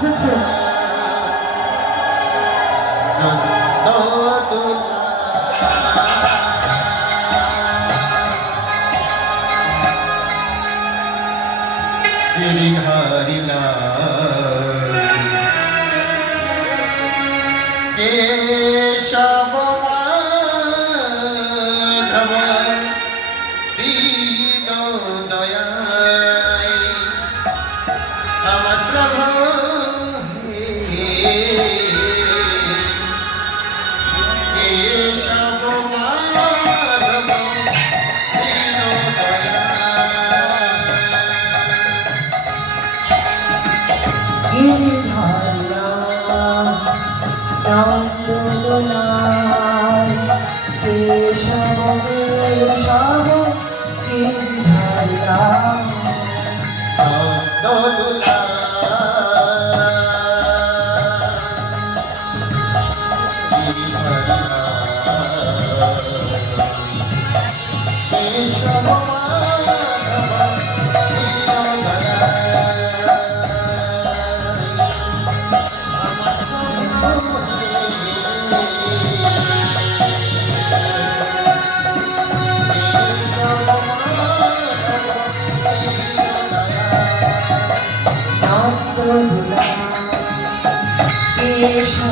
这次。no Krishna.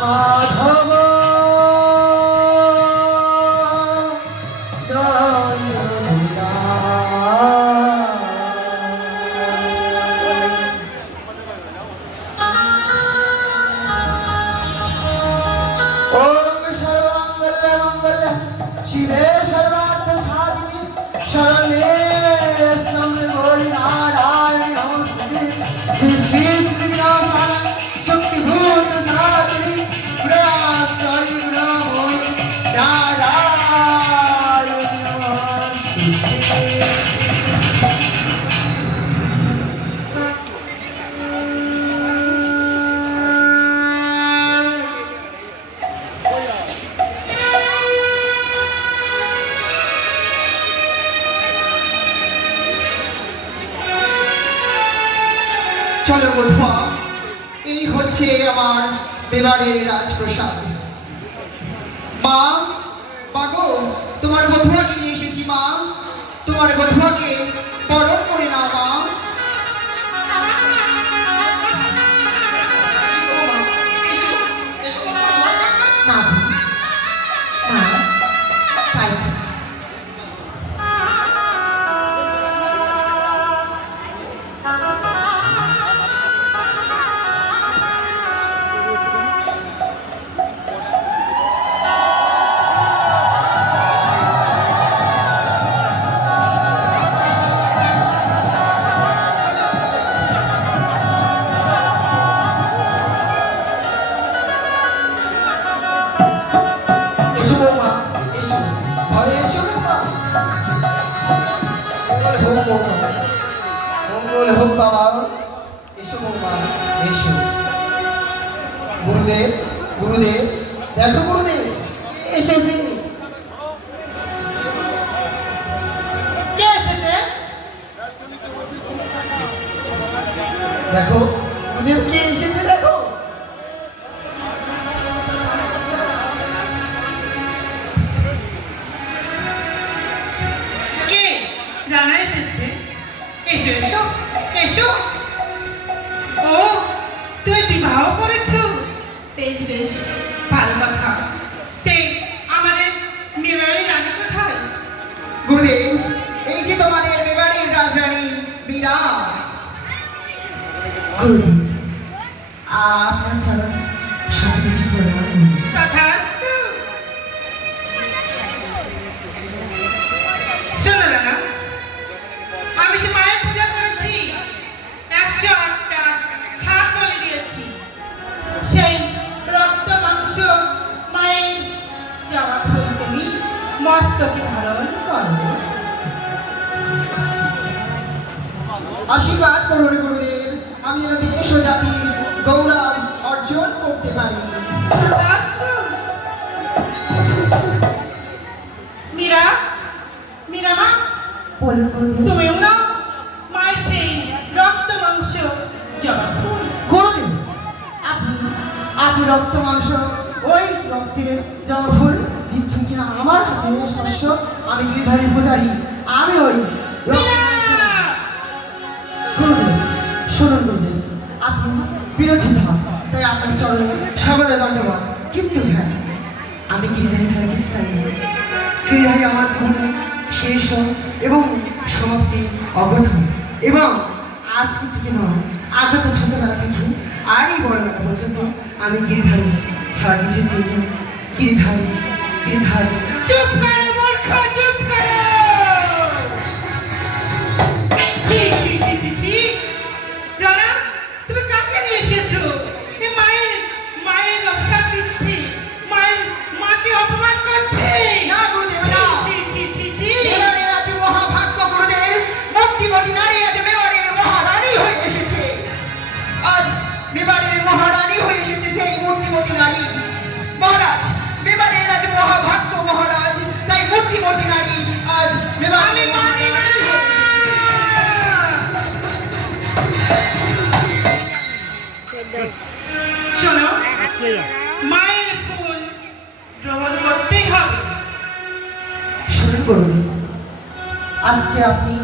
Madhav চলো বধুয়া এই হচ্ছে আমার বিমানের রাজপ্রসাদ। মা, বাগো, তোমার বধুয়াকে নিয়ে এসেছি মা। তোমার বধুয়াকে দেখো গুরুদেব এসেছে। কে এসেছে? দেখো গুরুদেব কে এসেছে দেখো? কে? রানা এসেছে। এসো এসো এসো। ও তুই বিবাহ করেছ? বেশ বেশ। কথা। তে, আমাদের মেবাড়ির রানী কোথায়? গুরুদেব, এই যে তোমাদের মেবাড়ির রাজরানী বিরা গুরুদেব আপনার ছাড়া তুমিও না? মায়ের সেই রক্ত মাংস জবা ফুল। গুরুদেব আপনি আপনি রক্ত মাংস ওই রক্তের জবা ফুল দিচ্ছেন কিনা আমার হাতে শস্য আমি গিরিধারী পূজারি আমি ওই শুনুন গুরুদেব আপনি বিরোধিতা তাই আপনার চরণে সকলে দণ্ডবাদ কিন্তু হ্যাঁ আমি গিরিধারী ছাড়া কিছু চাই না। গিরিধারী আমার জীবনে শেষ হোক এবং সমাপ্তি অঘটন। এবং আজকে থেকে নয়, আগত ছোটবেলা থেকে আরই এই বড়বেলা পর্যন্ত আমি গিরিধারী, ছাড়া কিছু চেয়েছি গিরিধারী গিরিধারী, চুপ করে! আজকে আপনি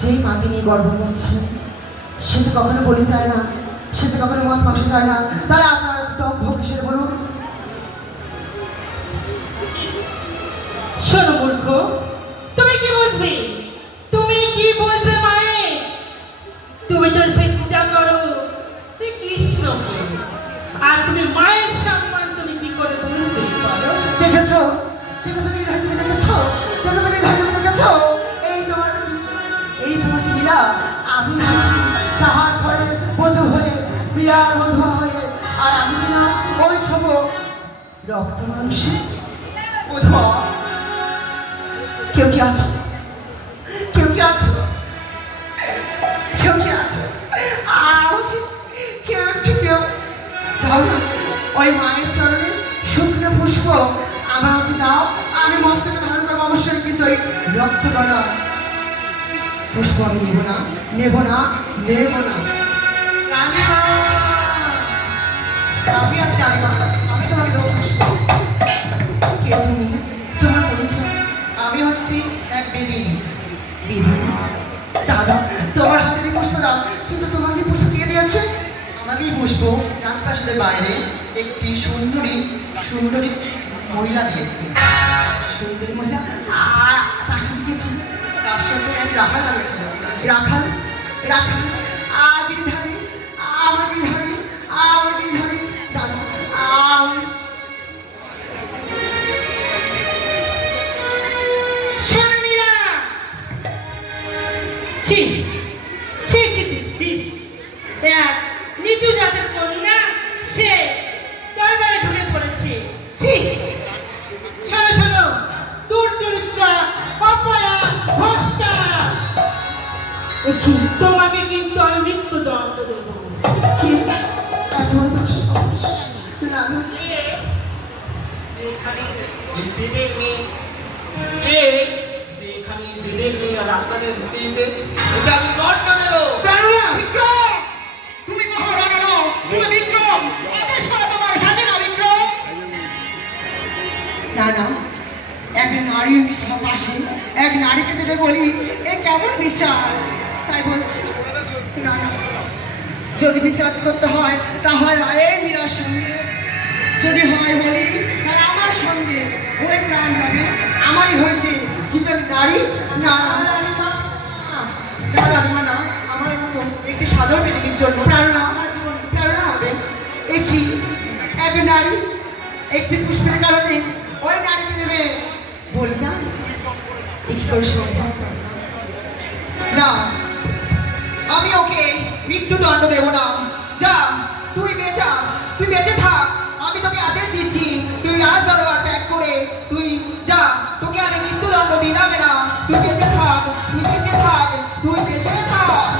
যেই মাকে নিয়ে গর্ব করছেন, সে তো কখনো বলে যায় না, সে তো কখনো মত মাংস চায় না। তাহলে আপনার দম্ভ কিসের বলুন। শোনো মূর্খ বিয়ার বধুয়া হয়ে আর আমি কিনা ওই ছব রক্ত মাংসে বধুয়া কেউ কি আছে? কেউ কি আছে? না, ওই মায়ের চরণে শুকনো পুষ্প আমাকে দাও। আমি মস্তকে ধারণ করব, অবশ্যই কিন্তু ওই রক্ত গলা। পুষ্প আমি নেব না নেব না নেব না! আমি আছি রানীমা আমি তোমাকে কে তুমি? তোমার পরিচয়? আমি হচ্ছি এক হাতে এই পুষ্প দাও, কিন্তু তোমাকে পুষ্প কে দিয়েছে? আমাকেই পুষ্প। রাজপ্রাসাদের বাইরে একটি সুন্দরী সুন্দরী মহিলা দিয়েছে। সুন্দরী মহিলা? তার সাথে কে তার সাথে এক রাখা লাগছিল রাখাল? রাখাল? আগিরিধারী যেখানে এই বেদের মেয়ে রাজপ্রাসাদে ঢুকতে দিয়েছে ওটা আমি দণ্ড দেবো। তুমি মহারাজা নও তুমি বিক্রম! আদেশ করো তোমার সাথে না বিক্রম! না না এক নারী পাশে এক নারীকে দেবে বলি এ কেমন বিচার? বলছি না না যদি বিচার করতে হয় তা হয় রায়ের মীরার সঙ্গে। যদি হয় বলি আর আমার সঙ্গে ওই প্রাণ যাবে আমারই হইতে। কিন্তু নারী না না, আমার একটি সাধারণ প্রেরণা আমার হবে। এক নারী একটি কারণে ওই দেবে। বলিদান? আমি ওকে মৃত্যুদণ্ড দেব না। যা, তুই বেঁচা তুই বেঁচে থাক। আমি তোকে আদেশ দিচ্ছি, তুই রাজ দরবার ত্যাগ করে, তুই যা, তোকে আমি মৃত্যুদণ্ড দিলাম না। তুই বেঁচে থাক, তুই বেঁচে থাক, তুই বেঁচে থাক।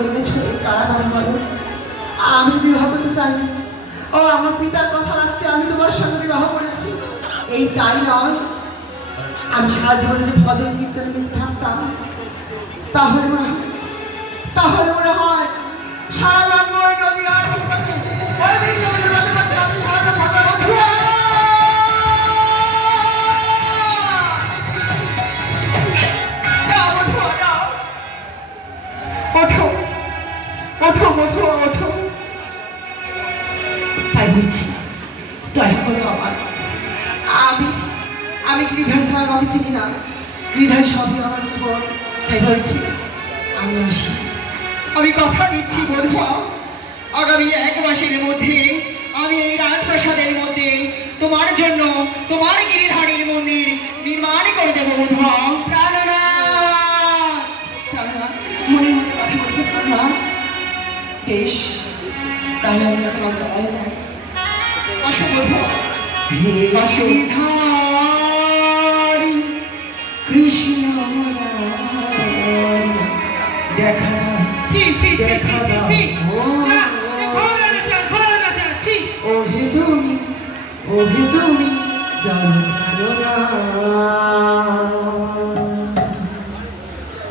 এনেছো এই কারাগারে বলো। আমি বিবাহ করতে চাইনি। ও, আমার পিতার কথা রাখতে আমি তোমার সঙ্গে বিবাহ করেছি। এই তাই নয়। আমি সারা জীবন যদি ভজন কীর্তন করতে থাকতাম, তাহলে মনে হয় তাহলে মনে হয় সারা জন্ম নদী আর ওঠো ওঠো তাই বলছি দয়া করো আমার আমি আমি গৃধার ছাড়া কাউকে চিনি না? গৃধার সবই আমার জীবন তাই বলছি আমি আসি। আমি কথা দিচ্ছি বধুয়া আগামী এক মাসের মধ্যে আমি এই রাজপ্রাসাদের মধ্যে তোমার জন্য তোমার গিরিধারীর মন্দির নির্মাণ করে দেবো বধুয়া প্রাণনাথ! প্রাণনাথ, মনের মধ্যে কথা বলছে বেশ তাহলে আমরা এখন অন্তরায় যাই। আসো আসো কৃষ্ণ দেখা দাও ছি ছি ছি ছি ছি ছি। না, এ ও ঘোড়া নাচা ঘোড়া নাচা ছি। হে তুমি ও হে তুমি জানো না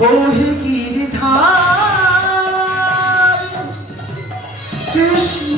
ও হে গিরিধারী কৃষ্ণ